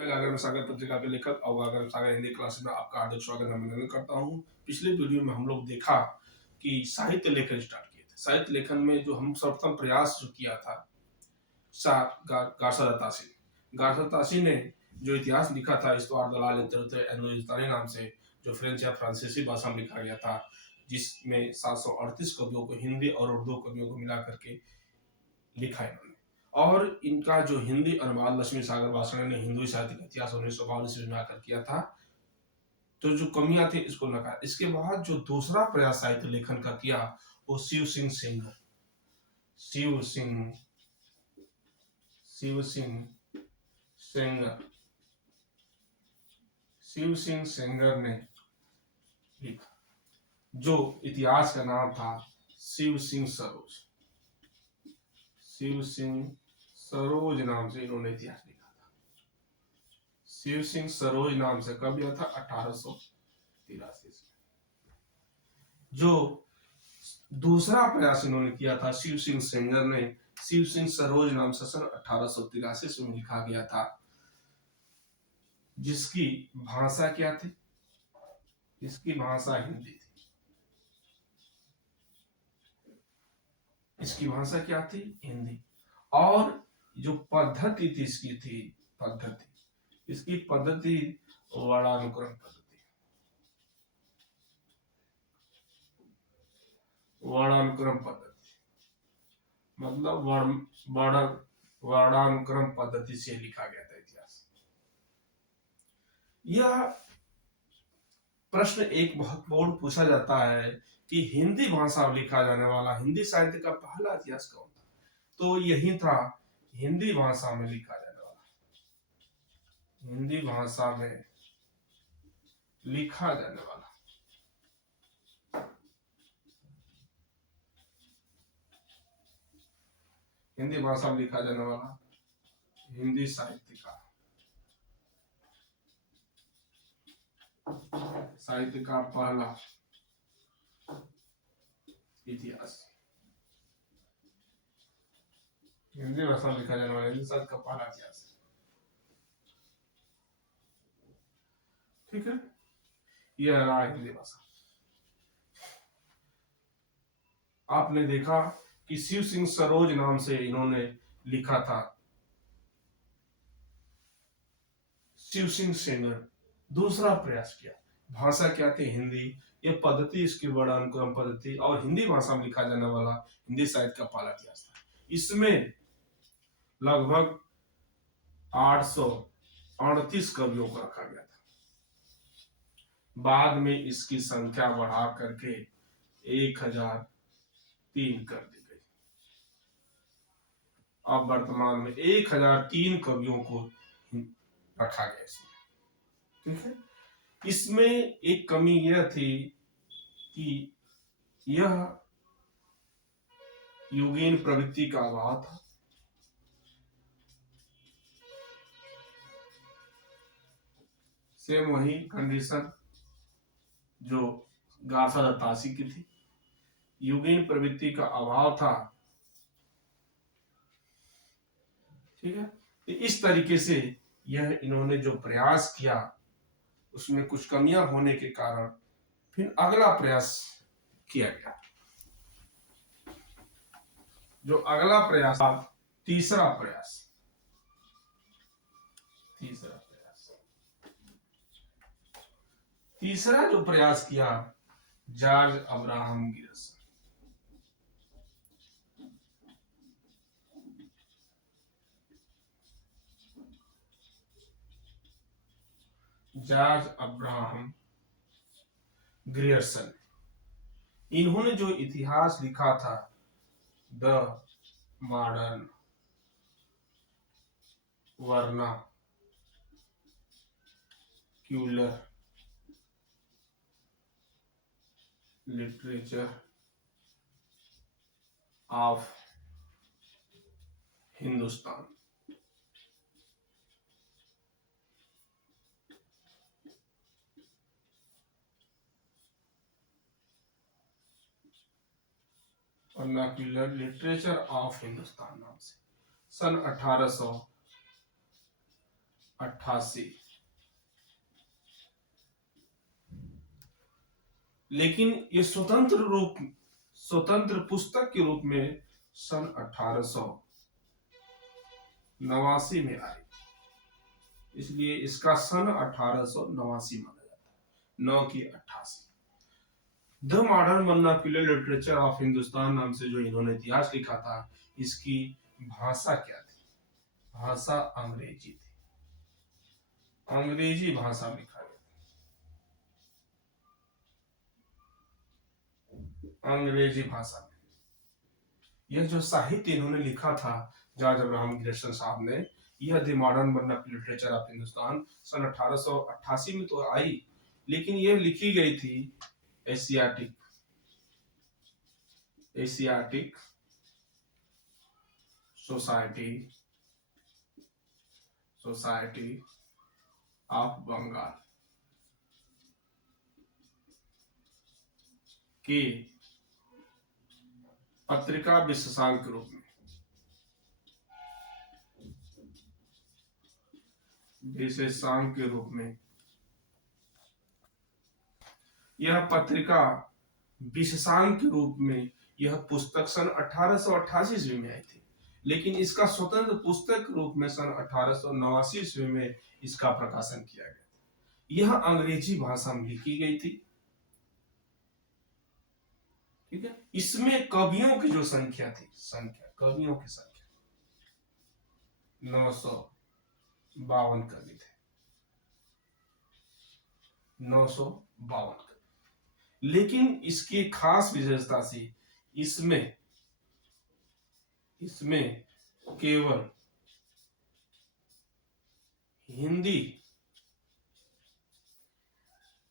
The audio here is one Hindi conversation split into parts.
मैं गागर सागर पत्रिका के लेखक और गागर सागर हिंदी क्लास में आपका हार्दिक स्वागत अभिनंदन करता हूँ। पिछले वीडियो में हम लोग देखा कि साहित्य लेखन स्टार्ट किए थे। साहित्य लेखन में जो हम सर्वप्रथम प्रयास जो किया था गारसा तासी ने जो इतिहास लिखा था इस्तवार दलाल हिंदुस्तानी नाम से, जो फ्रेंच या फ्रांसीसी भाषा में लिखा गया था, जिसमें 738 कवियों को हिंदी और उर्दू कवियों को मिला करके लिखा इन्होंने। और इनका जो हिंदी अनुवाद लक्ष्मी सागर वासणे ने हिंदू साहित्य का इतिहास 1952 में आकर किया था। तो जो कमियां थी इसको नकार। इसके बाद जो दूसरा प्रयास साहित्य लेखन का किया वो शिव सिंह सेंगर ने लिखा, जो इतिहास का नाम था शिव सिंह सरोज नाम से इन्होंने इतिहास लिखा था। शिव सिंह सरोज नाम से कब यह था? 1883 से। जो दूसरा प्रयास इन्होंने किया था शिव सिंह सेंगर ने, शिव सिंह सरोज नाम से सन 1883 में लिखा गया था, जिसकी भाषा क्या थी? इसकी भाषा हिंदी थी। इसकी भाषा क्या थी? हिंदी। और जो पद्धति थी इसकी पद्धति वर्णानुक्रम पद्धति, मतलब वर्णानुक्रम पद्धति से लिखा गया था इतिहास। यह प्रश्न एक बहुत महत्वपूर्ण पूछा जाता है कि हिंदी भाषा में लिखा जाने वाला हिंदी साहित्य का पहला इतिहास कौन था? तो यही था, हिंदी भाषा में लिखा जाने वाला, हिंदी भाषा में लिखा जाने वाला हिंदी भाषा में लिखा जाने वाला हिंदी साहित्य का पहला इतिहास, हिंदी भाषा में लिखा जाने वाला हिंदी साहित्य का पहला इतिहास। ठीक है, यह रहा हिंदी भाषा। आपने देखा कि शिव सिंह सरोज नाम से इन्होंने लिखा था। शिव सिंह सेंगर दूसरा प्रयास किया। भाषा क्या थी? हिंदी। यह पद्धति इसकी वर्णानुक्रम पद्धति और हिंदी भाषा में लिखा जाने वाला हिंदी साहित्य का पहला इतिहास था। इसमें लगभग 838 कवियों को रखा गया था। बाद में इसकी संख्या बढ़ा करके 1003 कर दी गई। अब वर्तमान में 1003 कवियों को रखा गया इसमें। ठीक है, इसमें एक कमी यह थी कि यह युगीन प्रवृत्ति का अभाव था। सेम वही कंडीशन जो गारसा तासी की थी, युगीन प्रवृत्ति का अभाव था। ठीक है, तो इस तरीके से यह इन्होंने जो प्रयास किया उसमें कुछ कमियां होने के कारण फिर अगला प्रयास किया गया। जो अगला प्रयास, तीसरा प्रयास तीसरा जो प्रयास किया George Abraham Gierson. George Abraham Grierson, इन्होंने जो इतिहास लिखा था the modern vernacular literature of Hindustan, vernacular literature of Hindustan नाम से सन 1888 88। लेकिन ये स्वतंत्र पुस्तक के रूप में सन 1889 में आई, इसलिए इसका सन 1889 माना जाता है, 9 की 88। The modern vernacular literature of Hindustan नाम से जो इन्होंने इतिहास लिखा था, इसकी भाषा क्या थी? भाषा अंग्रेजी थी, अंग्रेजी भाषा में लिखा गया, अंग्रेजी भाषा में। यह जो साहित्य इन्होंने लिखा था जॉर्ज अब्राहम ग्रेसन साहब ने, यह the modern vernacular literature of Hindustan सन 1888 में तो आई, लेकिन यह लिखी गई थी Asiatic Asiatic Society of Bengal की पत्रिका विशेषांक के रूप में, यह पत्रिका विशेषांक के रूप में यह पुस्तक सन 1888 ईस्वी में आई थी, लेकिन इसका स्वतंत्र पुस्तक के रूप में सन 1889 ईस्वी में इसका प्रकाशन किया गया। यह अंग्रेजी भाषा में लिखी गई थी, ठीक है। इसमें कवियों की जो संख्या थी, कवियों की संख्या 952 कवि थे, 952 कवि। लेकिन इसकी खास विशेषता थी, इसमें केवल हिंदी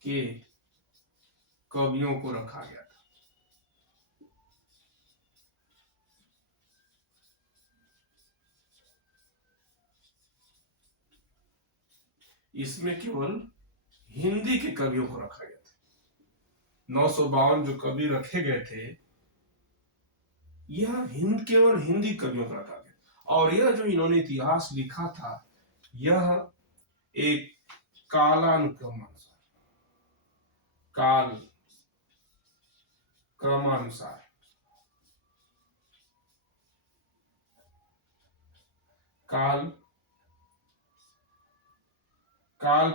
के कवियों को रखा गया था। इसमें केवल हिंदी के कवियों को रखा गया था। 952 जो कवि रखे गए थे, यह केवल हिंदी कवियों को रखा गया। और यह जो इन्होंने इतिहास लिखा था, यह एक कालानुक्रमानुसार काल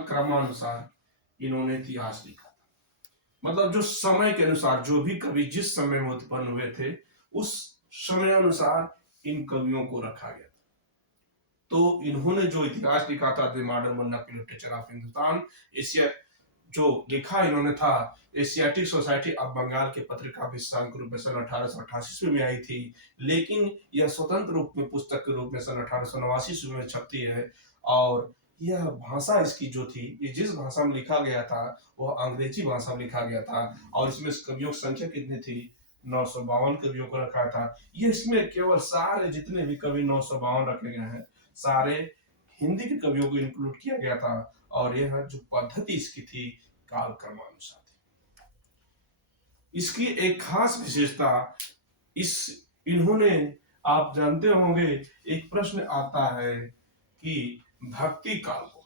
क्रमानुसार इन्होंने इतिहास लिखा था। मतलब जो समय के अनुसार, जो भी कवि जिस समय में उत्पन्न हुए थे, उस समय अनुसार इन कवियों को रखा गया था। तो इन्होंने जो इतिहास लिखा था, the modern vernacular literature of Hindustan, Asia जो लिखा इन्होंने था, एशियाटिक सोसाइटी ऑफ बंगाल के पत्रिका विशेषांक के रूप में सन 1888 में आई थी, लेकिन यह स्वतंत्र रूप में पुस्तक के रूप में सन 1889 में छपती है। और यह भाषा इसकी जो थी, ये जिस भाषा में लिखा गया था वह अंग्रेजी भाषा में लिखा गया था। और इसमें कवियों की संख्या कितनी थी? 952 कवियों को रखा था। ये इसमें केवल सारे जितने भी कवि 952 रखे गए हैं, सारे हिंदी के कवियों को इंक्लूड किया गया था। और यह जो पद्धति इसकी थी, काल क्रमानुसार थी। इसकी एक खास विशेषता, इन्होंने, आप जानते होंगे, एक प्रश्न आता है कि भक्ति काल को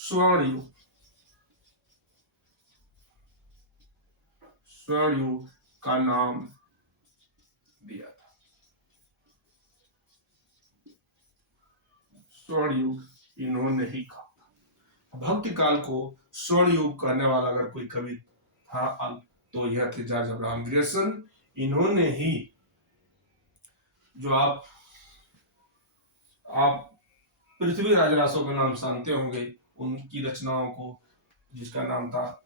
स्वर्ण युग का नाम दिया था। स्वर्ण युग इन्होंने ही कहा। भक्ति काल को स्वर्ण युग कहने वाला अगर कोई कवि था तो यह थे जॉर्ज अब्राहम ग्रेसन। इन्होंने ही, जो आप पृथ्वीराज रासो का नाम जानते होंगे, उनकी रचनाओं को, जिसका नाम था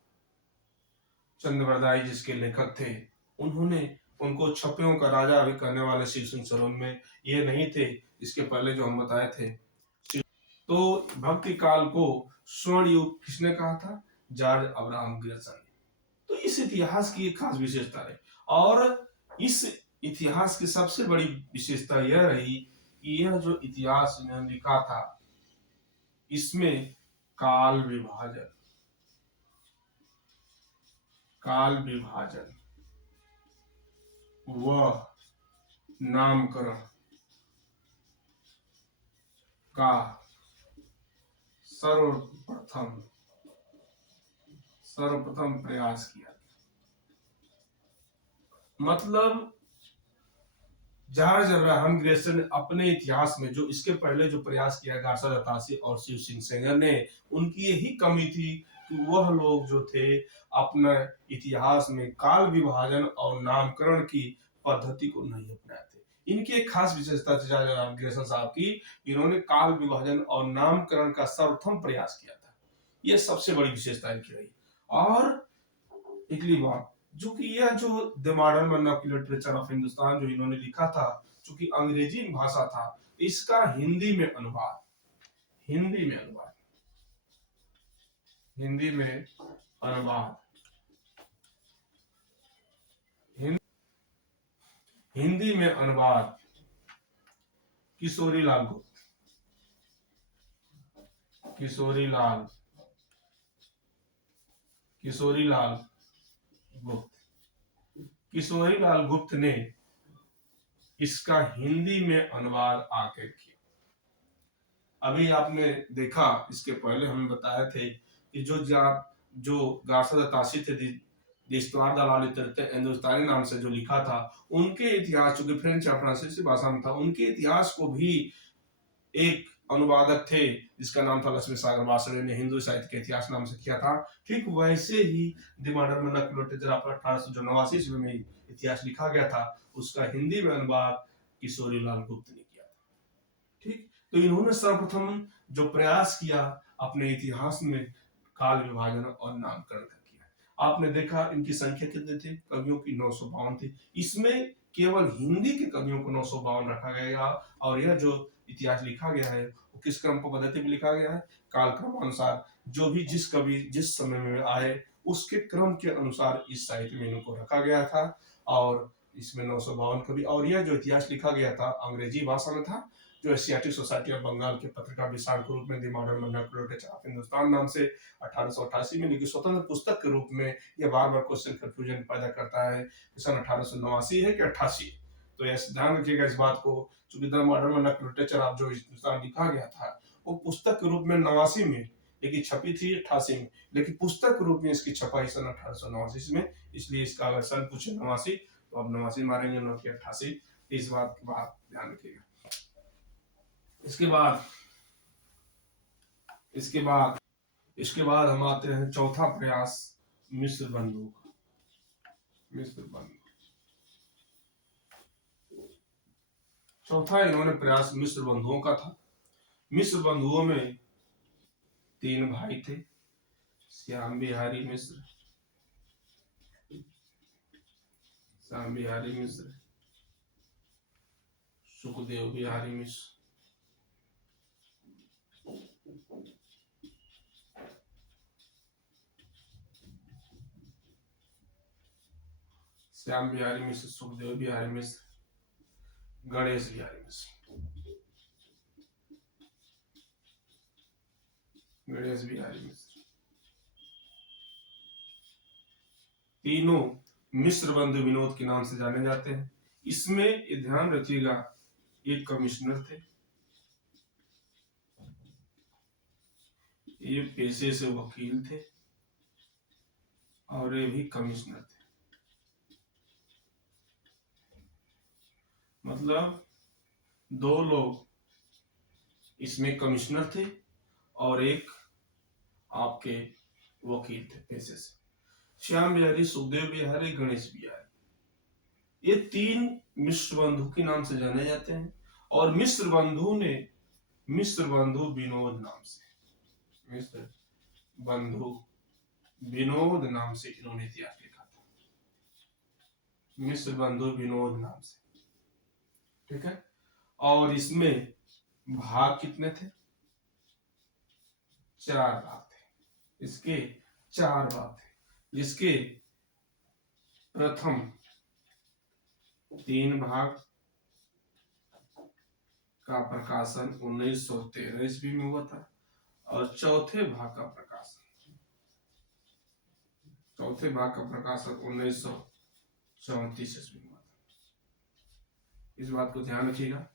चंद्रवरदाई, जिसके लेखक थे, उन्होंने उनको छपियों का राजा भी कहने वाले शिव सिंह सरोन में ये नहीं थे, इसके पहले जो हम बताए थे। तो भक्ति काल को स्वर्ण युग किसने कहा था? George Abraham Grayson. तो इस इतिहास की एक खास विशेषता है। और इस इतिहास की सबसे बड़ी विशेषता यह रही कि यह जो इतिहास इन्होंने लिखा था, इसमें काल विभाजन व नामकरण का सर्वप्रथम प्रयास किया। मतलब जॉर्ज अब्राहम ग्रेसन ने अपने इतिहास में जो इसके पहले जो प्रयास किया गार्सा दत्तासी और शिव सिंह सेंगर ने, उनकी यही कमी थी कि वह लोग जो थे अपने इतिहास में काल विभाजन और नामकरण की पद्धति को नहीं अपनाए थे। इनकी एक खास विशेषता थी जॉर्ज अब्राहम ग्रेसन साहब की, इन्होंने काल विभाजन और नामकरण का सर्वप्रथम प्रयास किया था। यह सबसे बड़ी विशेषता इनकी रही। और अगली बात जो कि यह जो the modern vernacular literature of Hindustan जो इन्होंने लिखा था, चूंकि अंग्रेजी भाषा था, इसका हिंदी में अनुवाद हिंदी में अनुवाद हिंदी में अनुवाद किशोरीलाल गुप्त किशोरीलाल गुप्त ने इसका हिंदी में अनुवाद आकर किया। अभी आपने देखा, इसके पहले हम बताए थे कि जो गार्सा दत्तासी थे, हिस्toire de la littérature हिंदुस्तानी नाम से जो लिखा था, उनके इतिहास चूंकि फ्रेंच या फ्रांसीसी भाषा में था, उनके इतिहास को भी एक अनुवादक थे जिसका नाम था लक्ष्मी सागर वासुदेव ने हिंदू साहित्य के इतिहास नाम से किया था। ठीक वैसे ही the modern vernacular literature of 1889 ईस्वी में इतिहास लिखा गया था, उसका हिंदी में अनुवाद किशोरीलाल गुप्त ने किया था। ठीक, तो इन्होंने सर्वप्रथम जो प्रयास किया अपने इतिहास में काल विभाजन और नामकरण का किया। आपने देखा इनकी संख्या कितनी थी, कवियों की 952 थी। इसमें केवल हिंदी के कवियों को 952 रखा गया। और यह जो इतिहास लिखा गया है वो किस क्रम पद्धति में लिखा गया है, काल क्रम अनुसार। जो भी जिस कवि जिस समय में आए उसके क्रम के अनुसार इस साहित्य में इनको रखा गया था। और इसमें 952 कवि, और यह जो इतिहास लिखा गया था अंग्रेजी भाषा में था, जो एशियाटिक सोसाइटी ऑफ बंगाल के पत्रिका विशाल के रूप में the modern vernacular literature of Hindustan नाम से 1888 में लिखी स्वतंत्र पुस्तक के रूप में। यह बार बार क्वेश्चन कंफ्यूजन पैदा करता है कि सन 1889 है कि 88। तो यह ध्यान रखिएगा इस बात को, चूंकि the modern vernacular literature of जो हिंदुस्तान लिखा गया था वो पुस्तक के रूप में 89 में, लेकिन छपी थी 88 में, लेकिन पुस्तक के रूप में इसकी छपाई सन 1889 में। इसलिए इसका अगर सन पूछे 89 तो अब 89 मारेंगे, न कि 88। इस बात की बात ध्यान रखिएगा। इसके बाद हम आते हैं चौथा प्रयास मिस्र बंधुओं का। चौथा इन्होंने प्रयास मिस्र बंधुओं का था। मिस्र बंधुओं में 3 भाई थे, श्याम बिहारी मिस्र, सुखदेव बिहारी मिश्र। श्याम बिहारी मिश्र, सुखदेव बिहारी मिश्र, गणेश बिहारी मिश्र। तीनों मिस्र बंधु विनोद के नाम से जाने जाते हैं। इसमें ये ध्यान रखिएगा, एक कमिश्नर थे, ये पेशे से वकील थे, और ये भी कमिश्नर थे। मतलब 2 लोग इसमें कमिश्नर थे और एक आपके वकील थे पेशे से। श्याम बिहारी, सुखदेव बिहारी, गणेश बिहारी, ये 3 मिस्र बंधु के नाम से जाने जाते हैं। और मिस्र बंधु विनोद नाम से इन्होंने इतिहास लिखा था, मिस्र बंधु विनोद नाम से। ठीक है, और इसमें भाग कितने थे? 4 भाग थे। इसके 4 भाग थे, जिसके प्रथम 3 भाग का प्रकाशन 1913 ईस्वी में हुआ था, और चौथे भाग का प्रकाशन 1934 ईस्वी में हुआ था। इस बात को ध्यान रखिएगा।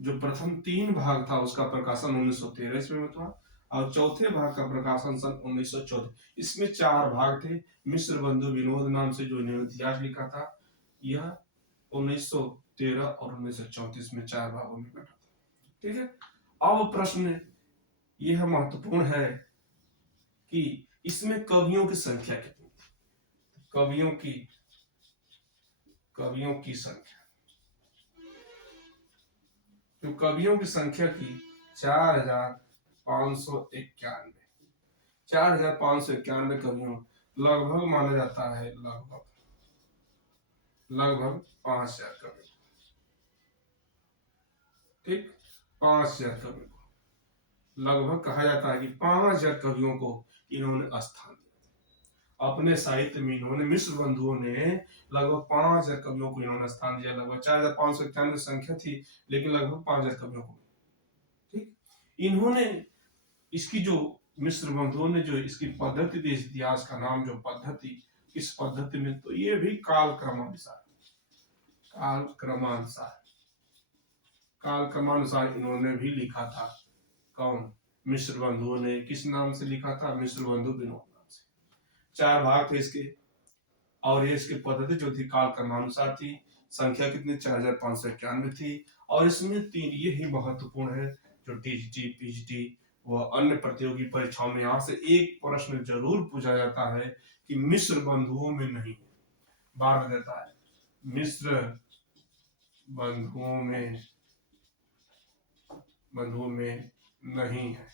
जो प्रथम 3 भाग था उसका प्रकाशन 1913 ईस्वी में था और चौथे भाग का प्रकाशन सन 1914। इसमें 4 भाग थे। मिश्र बंधु विनोद नाम से जो इन्होंने इतिहास लिखा था, यह 1913 और 1934 में 4 भागों में बटा था। ठीक है। अब प्रश्न यह महत्वपूर्ण है कि इसमें कवियों की संख्या कितनी थी। कवियों की संख्या, तो कवियों की संख्या थी 4591। 4591 कवियों, लगभग माना जाता है लगभग 5000 कवियों। ठीक, 5000 कवियों को लगभग कहा जाता है कि 5000 कवियों को इन्होंने स्थान दिया। अपने साहित्य में इन्होंने, मिश्र बंधुओं ने लगभग 5000 कवियों को इन्होंने स्थान दिया। लगभग 4591 संख्या थी, लेकिन लगभग 5000 कवियों को। ठीक, इन्होंने इसकी जो मिश्र बंधुओं ने जो इसकी पद्धति दी, इस इतिहास का नाम जो पद्धति, इस पद्धति में तो ये भी कालक्रमानुसार इन्होंने भी लिखा था। कौन? मिश्र बंधुओं ने। किस नाम से लिखा था? मिश्र बंधु विनोद नाम से। 4 भाग थे इसके, और ये इसकी पद्धति जो थी कालक्रमानुसार थी। संख्या कितनी? 4591 थी। और इसमें 3, ये ही महत्वपूर्ण है, जो टीजीटी, पीजीटी व अन्य प्रतियोगी परीक्षाओं में यहाँ से एक प्रश्न जरूर पूछा जाता है कि मिश्र बंधुओं में नहीं है। बार बार देता है, मिश्र बंधुओं में नहीं है।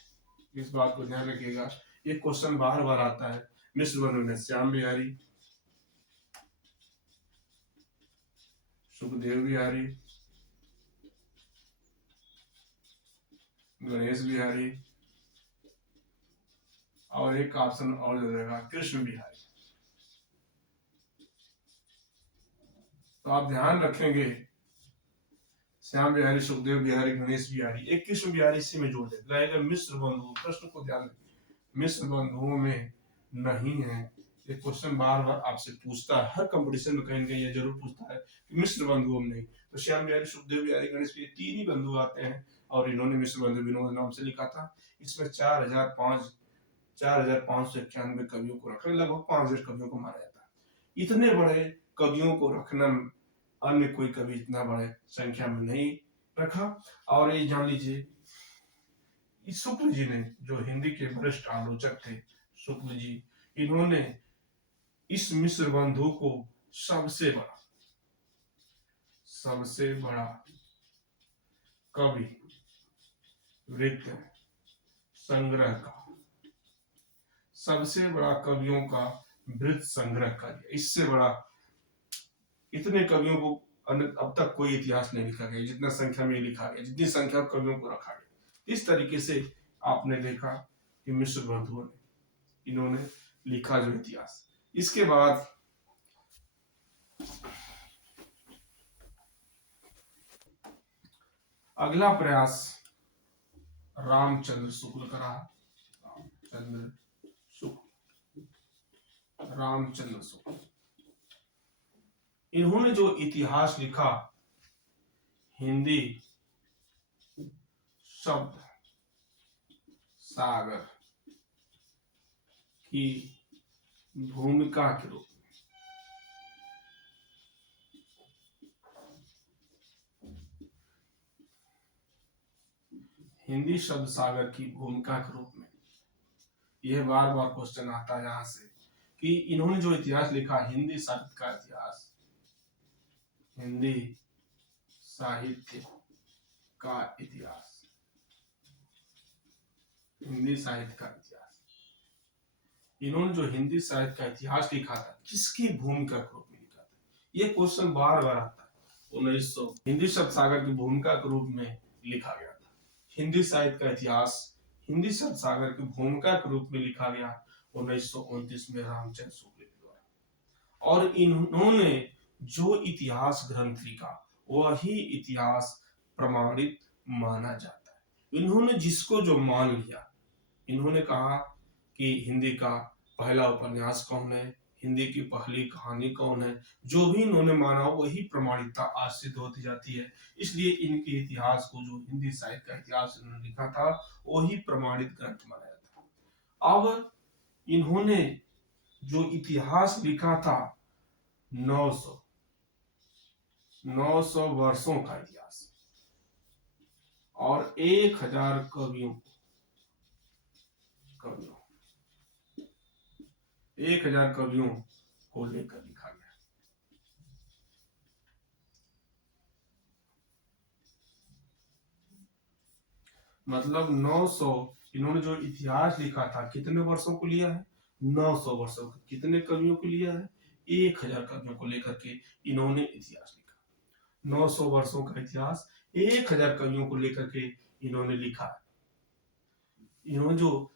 इस बात को ध्यान रखिएगा, ये क्वेश्चन बार बार आता है। मिश्र बंधु में श्याम बिहारी, सुखदेव बिहारी, गणेश बिहारी, और एक ऑप्शन और दे देगा, कृष्ण बिहारी। तो आप ध्यान रखेंगे, श्याम बिहारी, सुखदेव बिहारी, गणेश बिहारी, एक कृष्ण बिहारी इसी में जोड़ देगा। मिश्र बंधु, प्रश्न को ध्यान रखें, मिश्र बंधुओं में नहीं है। ये क्वेश्चन बार बार आपसे पूछता है, हर कंपटीशन में कहीं ना कहीं ये जरूर पूछता है कि मिश्र बंधुओं में नहीं। तो श्याम बिहारी, सुखदेव बिहारी, गणेश बिहारी 3 ही बंधु आते हैं, और इन्होंने मिश्र बंधु विनोद नाम से लिखा था। इसमें 4591 कवियों को रखा, लगभग 5000 कवियों को माना जाता है। इतने बड़े कवियों को रखना, अन्य कोई कवि इतना बड़े संख्या में नहीं रखा। और ये जान लीजिए, शुक्ल जी ने, जो हिंदी के वरिष्ठ आलोचक थे, शुक्ल जी, इन्होंने इस मिश्र बंधु को सबसे बड़ा कवि वृत्त संग्रह का, सबसे बड़ा कवियों का वृत्त संग्रह कर दिया। इससे बड़ा, इतने कवियों को अब तक कोई इतिहास नहीं लिखा गया जितना संख्या में लिखा गया, जितनी संख्या कवियों को रखा गया। इस तरीके से आपने देखा कि मिश्र बंधुओं ने, इन्होंने लिखा जो इतिहास। इसके बाद अगला प्रयास रामचंद्र शुक्ल का रहा। रामचंद्र शुक्ल, इन्होंने जो इतिहास लिखा, हिंदी शब्द सागर की भूमिका के रूप में, हिंदी शब्द सागर की भूमिका के रूप में, यह बार बार क्वेश्चन आता है यहां से कि इन्होंने जो इतिहास लिखा, हिंदी साहित्य का इतिहास, हिंदी साहित्य का इतिहास, हिंदी साहित्य का इतिहास, इन्होंने जो हिंदी साहित्य का इतिहास लिखा था, किसकी भूमिका के रूप में लिखा था? ये क्वेश्चन बार बार आता है। 1900 हिंदी शब्द सागर की भूमिका के रूप में लिखा गया था। हिंदी साहित्य का इतिहास हिंदी शब्द सागर की भूमिका के रूप में लिखा गया 1929 में रामचंद्र शुक्ल के द्वारा। और इन्होंने जो इतिहास ग्रंथ लिखा, वही इतिहास प्रमाणित माना जाता है। इन्होंने जिसको जो मान लिया, इन्होंने कहा कि हिंदी का पहला उपन्यास कौन है, हिंदी की पहली कहानी कौन है, जो भी इन्होंने माना वही प्रमाणिकता आज सिद्ध होती जाती है। इसलिए इनके इतिहास को, जो हिंदी साहित्य का इतिहास इन्होंने लिखा था, वही प्रमाणित ग्रंथ माना जाता है। अब इन्होंने जो इतिहास लिखा था, 900 वर्षों का इतिहास, और 1000 कवियों 1000 कवियों को लेकर लिखा गया। मतलब 900, इन्होंने जो इतिहास लिखा था कितने वर्षों को लिया है, 900 वर्षों को। कितने कवियों को लिया है, 1000 कवियों को लेकर के इन्होंने इतिहास लिखा। 900 वर्षों का इतिहास 1000 कवियों को लेकर के इन्होंने लिखा। इन्होंने जो,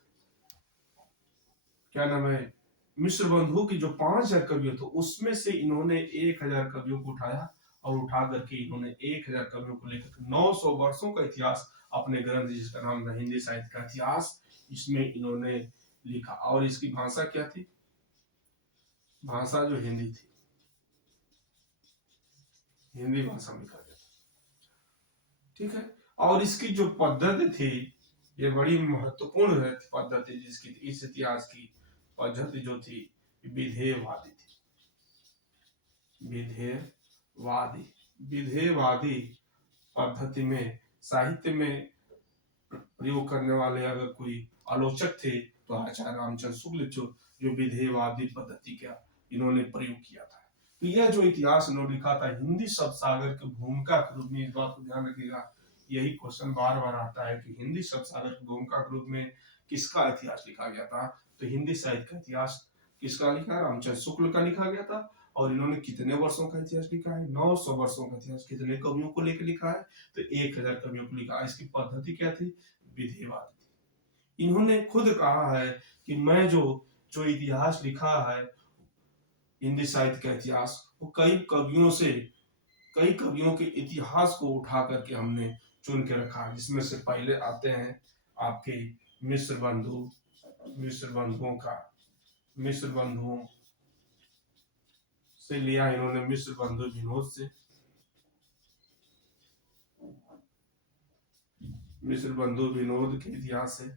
क्या नाम है, मिश्र बंधु की जो 5000 कवियों थे, उसमें से इन्होंने 1000 कवियों को उठाया, और उठा करके इन्होंने 1000 कवियों को लेकर 900 वर्षों का इतिहास अपने ग्रंथ, जिसका नाम है हिंदी साहित्य का इतिहास, इसमें इन्होंने लिखा। और इसकी भाषा क्या थी, भाषा जो हिंदी थी, हिंदी भाषा में लिखा गया। ठीक है। और इसकी जो पद्धति थी, ये बड़ी महत्वपूर्ण है पद्धति, जिसकी इस इतिहास की पद्धति जो थी, विधेयवादी थी। विधेयवादी पद्धति में साहित्य में प्रयोग करने वाले अगर कोई आलोचक थे, तो आचार्य रामचंद्र शुक्ल जो विधेयवादी पद्धति का इन्होंने प्रयोग किया था। तो यह जो इतिहास इन्होंने लिखा था, हिंदी शब्द सागर की भूमिका के रूप में, इस बात को ध्यान रखिएगा, यही क्वेश्चन बार बार आता है कि हिंदी शब्द सागर की भूमिका के रूप में किसका इतिहास लिखा गया था। तो हिंदी साहित्य का इतिहास किसका लिखा, रामचंद्र शुक्ल का लिखा गया था। और इन्होंने कितने वर्षों का इतिहास लिखा है, 900 वर्षों का इतिहास। कितने कवियों को लेकर लिखा है, तो 1000 कवियों को लिखा है। इसकी पद्धति क्या थी, विधेयवाद थी। इन्होंने खुद कहा है कि मैं जो जो इतिहास लिखा है, हिंदी साहित्य का इतिहास, वो कई कवियों के इतिहास को उठा करके हमने चुन के रखा, जिसमें से पहले आते हैं आपके मिश्र बंधुओं से लिया इन्होंने, मिश्र बंधु विनोद से, मिश्र बंधु विनोद के इतिहास से।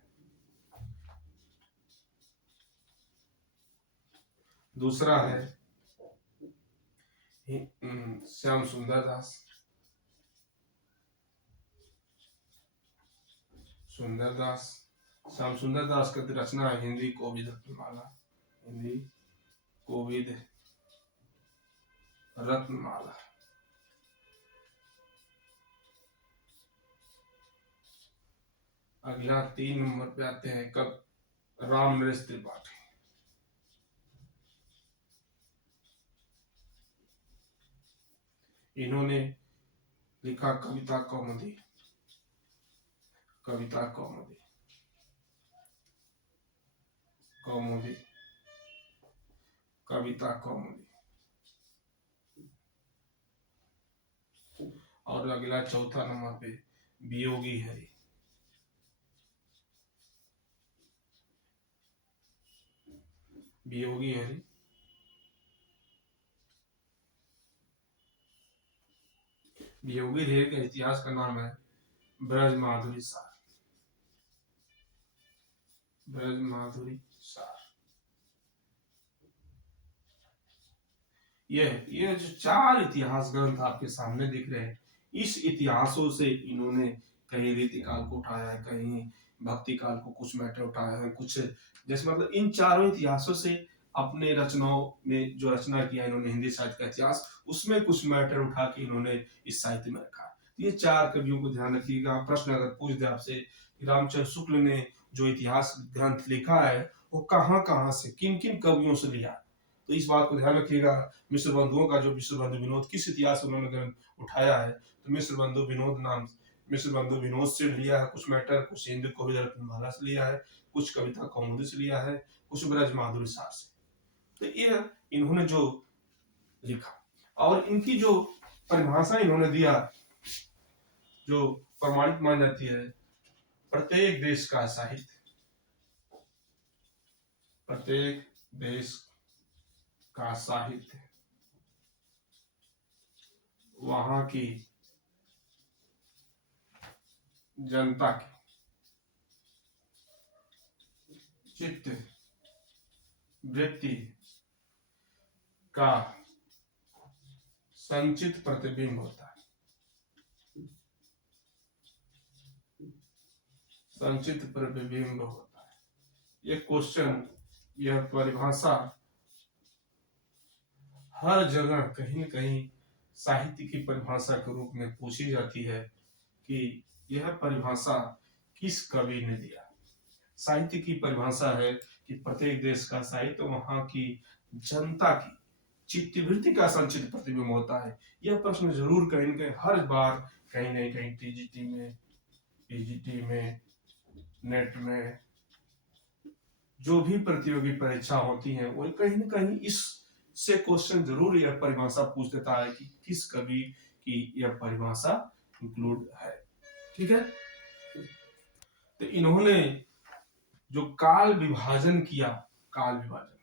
दूसरा है श्याम सुंदर दास श्याम सुंदर दास की रचना है हिंदी कोविद रत्नमाला। अगला 3 नंबर पे आते हैं कब, राम नरेश त्रिपाठी। इन्होंने लिखा कविता कौमुदी। और अगला 4था नंबर पे वियोगी हरि। वियोगी हरि के इतिहास का नाम है ब्रज माधुरी सार। ये जो 4 इतिहास ग्रंथ आपके सामने दिख रहे हैं, इस इतिहासों से इन्होंने कहीं रीति काल को उठाया है, कहीं भक्ति काल को कुछ मैटर उठाया है, कुछ जैसे मतलब इन चारों इतिहासों से अपने रचनाओं में जो रचना किया इन्होंने हिंदी साहित्य का इतिहास, उसमें कुछ मैटर उठा के इन्होंने इस साहित्य में रखा। ये 4 कवियों को ध्यान रखिएगा। प्रश्न अगर पूछ दे आपसे, रामचंद्र शुक्ल ने जो इतिहास ग्रंथ लिखा है, वो कहाँ से, किन किन कवियों से लिया, तो इस बात को ध्यान रखिएगा। मिश्र बंधुओं का जो मिश्र बंधु विनोद किस इतिहास उन्होंने ग्रंथ उठाया है, तो मिश्र बंधु विनोद से लिया है कुछ मैटर, कुछ हिंदी कोविद रत्नमाला से लिया है, कुछ कविता कौमुदी से लिया है, कुछ ब्रज माधुरी सार से। तो ये इन्होंने जो लिखा, और इनकी जो परिभाषा इन्होंने दिया, जो प्रमाणित मान जाती है, प्रत्येक देश का साहित्य, प्रत्येक देश का साहित्य वहां की जनता की चित्त वृत्ति का संचित प्रतिबिंब होता है। संचित प्रतिबिंब होता है। ये क्वेश्चन, यह परिभाषा हर जगह कहीं न कहीं साहित्य की परिभाषा के रूप में पूछी जाती है कि यह परिभाषा किस कवि ने दिया। साहित्य की परिभाषा है कि प्रत्येक देश का साहित्य वहां की जनता की चित्तवृत्ति का संचित प्रतिबिंब होता है। यह प्रश्न जरूर कहीं न कहीं हर बार कहीं न कहीं टीजीटी में, पीजीटी में, नेट में जो भी प्रतियोगी परीक्षा होती है वो कहीं न कहीं इस से क्वेश्चन जरूर यह परिभाषा पूछ देता है कि किस कवि की यह परिभाषा इंक्लूड है। ठीक है, तो इन्होंने जो काल विभाजन किया, काल विभाजन,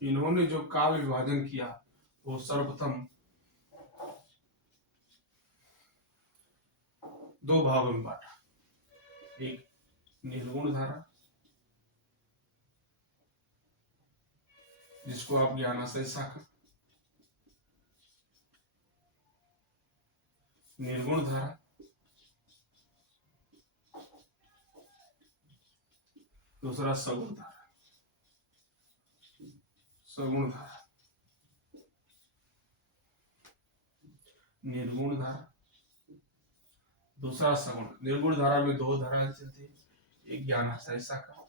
इन्होंने जो काल विभाजन किया वो सर्वप्रथम दो भागों में बांटा। एक निर्गुण धारा, जिसको आप ज्ञानाशय शाखा, निर्गुण धारा, दूसरा सगुण धारा। सगुण धारा, निर्गुण धारा, दूसरा सगुण। निर्गुण धारा में दो धाराएं चलती है, एक ज्ञानाशय शाखा,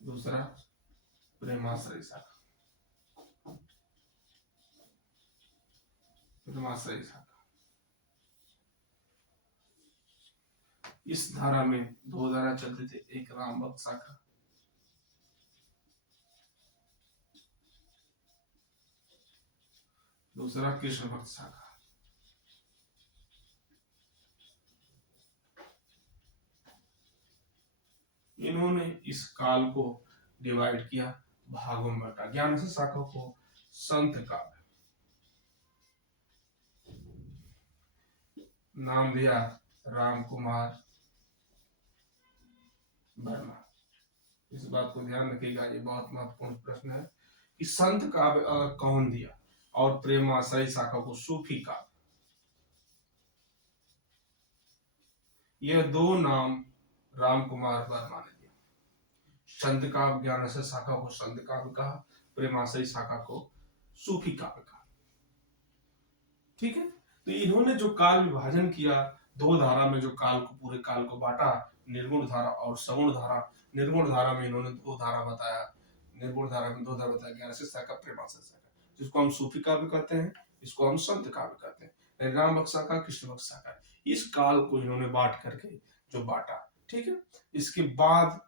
दूसरा प्रेमाश्रय शाखा। प्रेमाश्रय शाखा, इस धारा में दो धारा चलते थे, एक राम भक्त शाखा, दूसरा कृष्ण भक्त शाखा। इन्होंने इस काल को डिवाइड किया, भागों में बांटा। ज्ञानाशय शाखा को संत काव्य नाम दिया, राम कुमार वर्मा। इस बात को ध्यान रखिएगा, ये बहुत महत्वपूर्ण प्रश्न है कि संत काव्य कौन दिया, और प्रेमाश्रय शाखा को सूफी काव्य। यह दो नाम राम कुमार वर्मा ने दिया। संत काव्य ज्ञानाशय शाखा को संत काव्य कहा, प्रेमाश्रय शाखा को सूफी काव्य कहा। ठीक है, तो इन्होंने जो काल विभाजन किया, दो धारा में जो काल को, पूरे काल को बांटा, निर्गुण धारा और सगुण धारा। निर्गुण धारा में इन्होंने दो धारा बताया, निर्गुण धारा में दो धारा बताया, ज्ञानाशय शाखा, प्रेमाश्रय शाखा, जिसको हम सूफी काव्य कहते हैं, इसको हम संत काव्य कहते हैं। राम भक्त शाखा, कृष्ण भक्त शाखा, इस काल को इन्होंने बांट करके जो बांटा। ठीक है, इसके बाद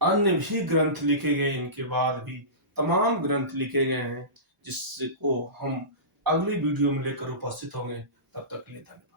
अन्य भी ग्रंथ लिखे गए, इनके बाद भी तमाम ग्रंथ लिखे गए हैं, जिसको हम अगली वीडियो में लेकर उपस्थित होंगे। तब तक के लिए धन्यवाद।